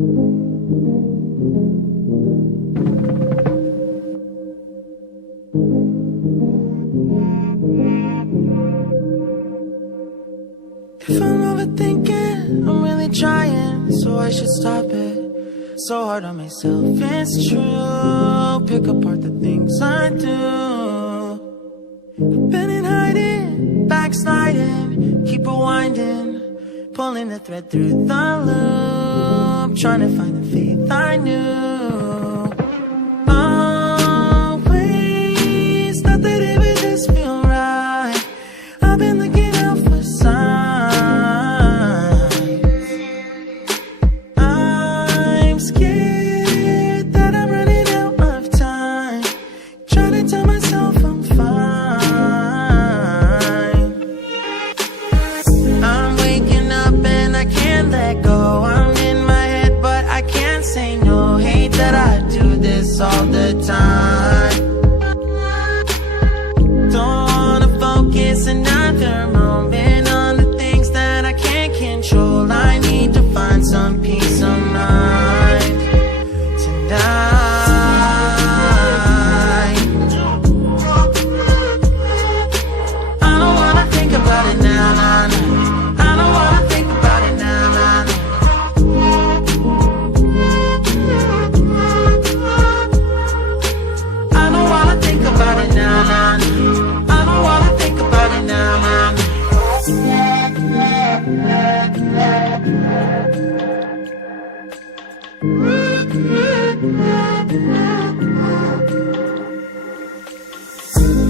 If I'm overthinking, I'm really trying, so I should stop it. So hard on myself, it's true. Pick apart the things I do. Been in hiding, backsliding, keep rewinding, pulling the thread through the loop, trying to find the faith I knew. Always thought that it would just feel right. I've been looking out for signs. I'm scared that I'm running out of time, trying to tell myself I'm fine. I'm waking up and I can't let go. I'm in my head but I can't say no. Hate that I do this all the time. Don't wanna focus another moment on the things that I can't control. I need to find some peace of mind tonight. I don't wanna think about it now, nah, nah. I don't wanna think about it now, nah, nah. I don't wanna think about it now, nah, nah. I don't wanna think about it now, nah, nah.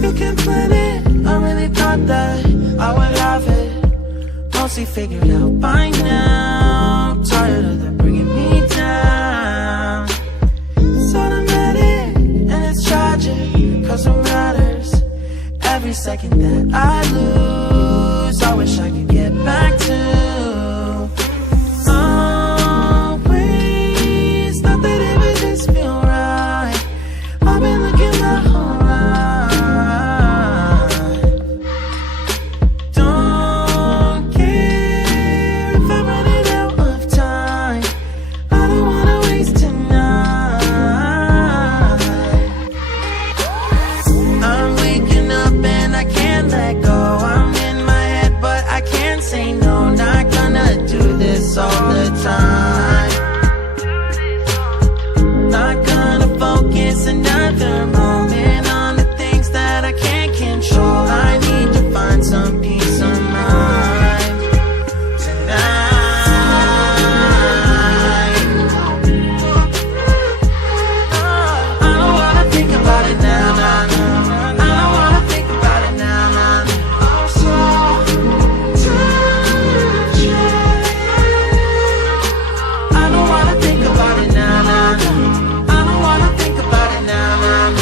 You can plan it, I really thought that I would have it mostly figured out by now. Tired of them bringing me down. It's automatic and it's tragic, cause it matters. Every second that I lose, I wish I could get back to. Always thought that it would just feel right. I've been looking my whole life. Don't care if I'm running out of time. I don't wanna waste tonight. I'm waking up and I can't let go. I'm in my head but I can't say no. Not gonna do this all the time. Not gonna focus another moment on the things that I can't control. I need to find some peace of mind tonight. I don't wanna think about it now, nah, nah. I don't wanna think about it now, nah, nah. I'm so tired. I don't wanna think about it now, nah, nah. I don't wanna think about it now, nah, nah.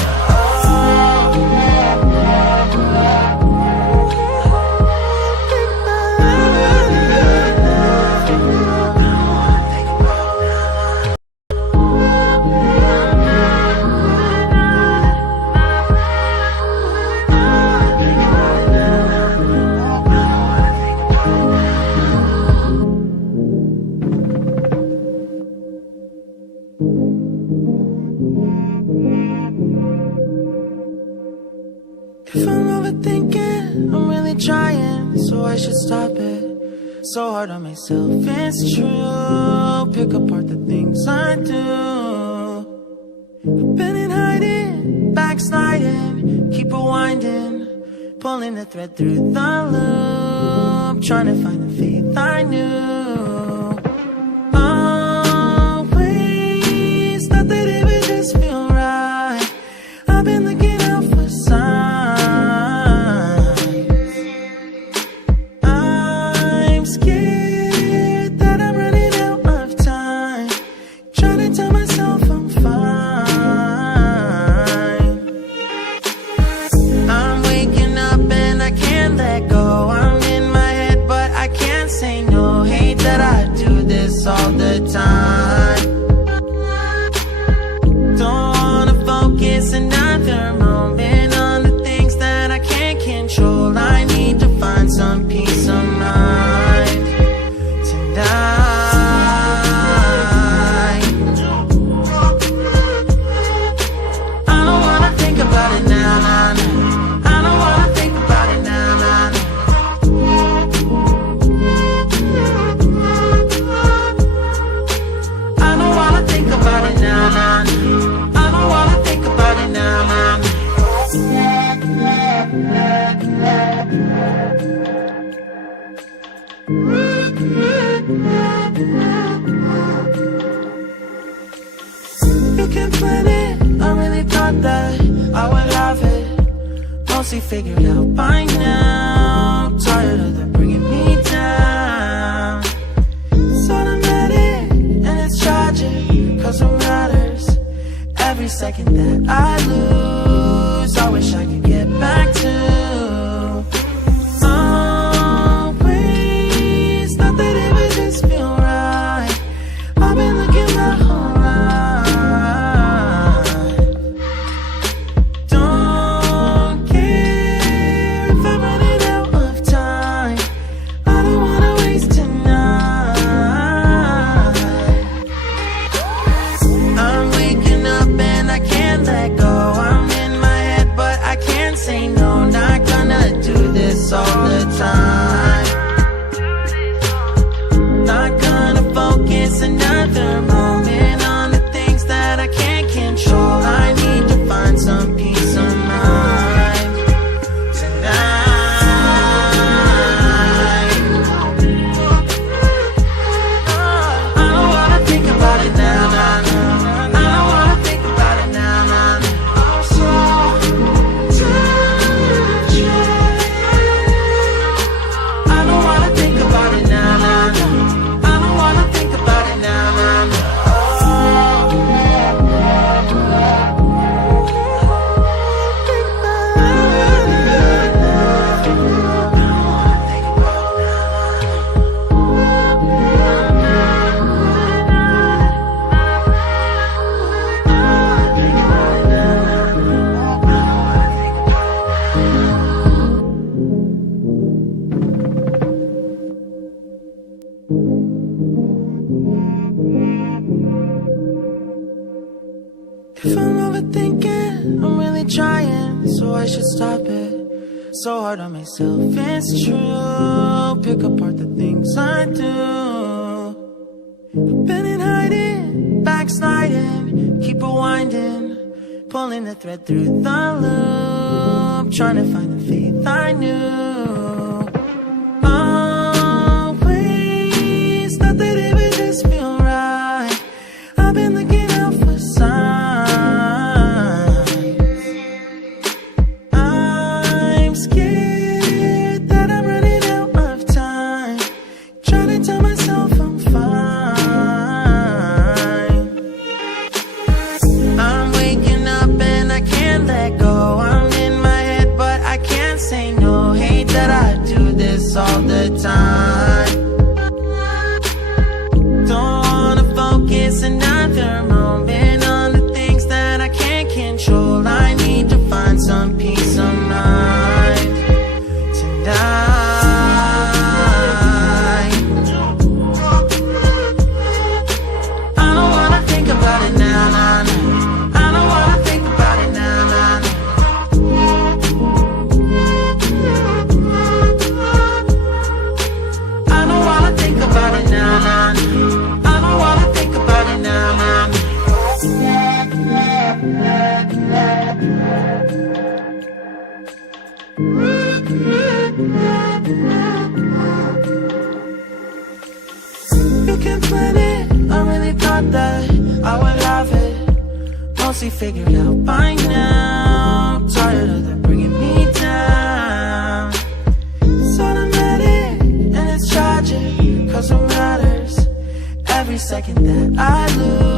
If I'm overthinking, I'm really trying, so I should stop it. So hard on myself, it's true. Pick apart the things I do. Been in hiding, backsliding, keep rewinding, pulling the thread through the loop, trying to find the faith I knew. Always thought that it would just feel right. I've been looking out for signs. I'm scared that I'm running out of time, trying to tell myself I'm fine. I'm waking up and I can't let go. I'm in my head but I can't say no. Hate can plan it, I really thought that I would have it mostly figured out by now. Tired of them bringing me down. It's automatic and it's tragic, cause what matters every second that I lose, I wish I could get back to. Always thought that it would just feel right. I've been looking my whole life. Don't care if I'm running out of time. I don't wanna waste tonight. I'm waking up and I can't let go. I'm in my head but I can't say no. Not gonna do this all the time. Not gonna focus another moment on the things that I can't control. I need to find some peace of mind tonight. I don't wanna think about it now, nah, nah. I don't wanna think about it now, nah, nah. I'm so tired. I don't wanna think about it now, nah, nah. I don't wanna think about it now, nah, nah. If I'm overthinking, I'm really trying, so I should stop it. So hard on myself, it's true. Pick apart the things I do. Been in hiding, backsliding, keep rewinding, pulling the thread through the loop, trying to find the faith I knew. Always thought that it would just feel right. I've been looking out for signs. I'm scared that I'm running out of time, trying to tell myself I'm fine. I'm waking up and I can't let go. I'm in my head but I can't say no. Hate that I do this all the time. Don't wanna focus another moment on the things that I can't control. I need to find some peace of mind tonight. I don't wanna think about it now, nah, nah. I don't wanna think about it now, nah, nah. I don't wanna think about it now, nah, nah. I don't wanna think about it now, nah, nah. You can plan it, I really thought that I would have it mostly figured out by now. Tired of them bringing me down. It's automatic and it's tragic, cause what matters every second that I lose,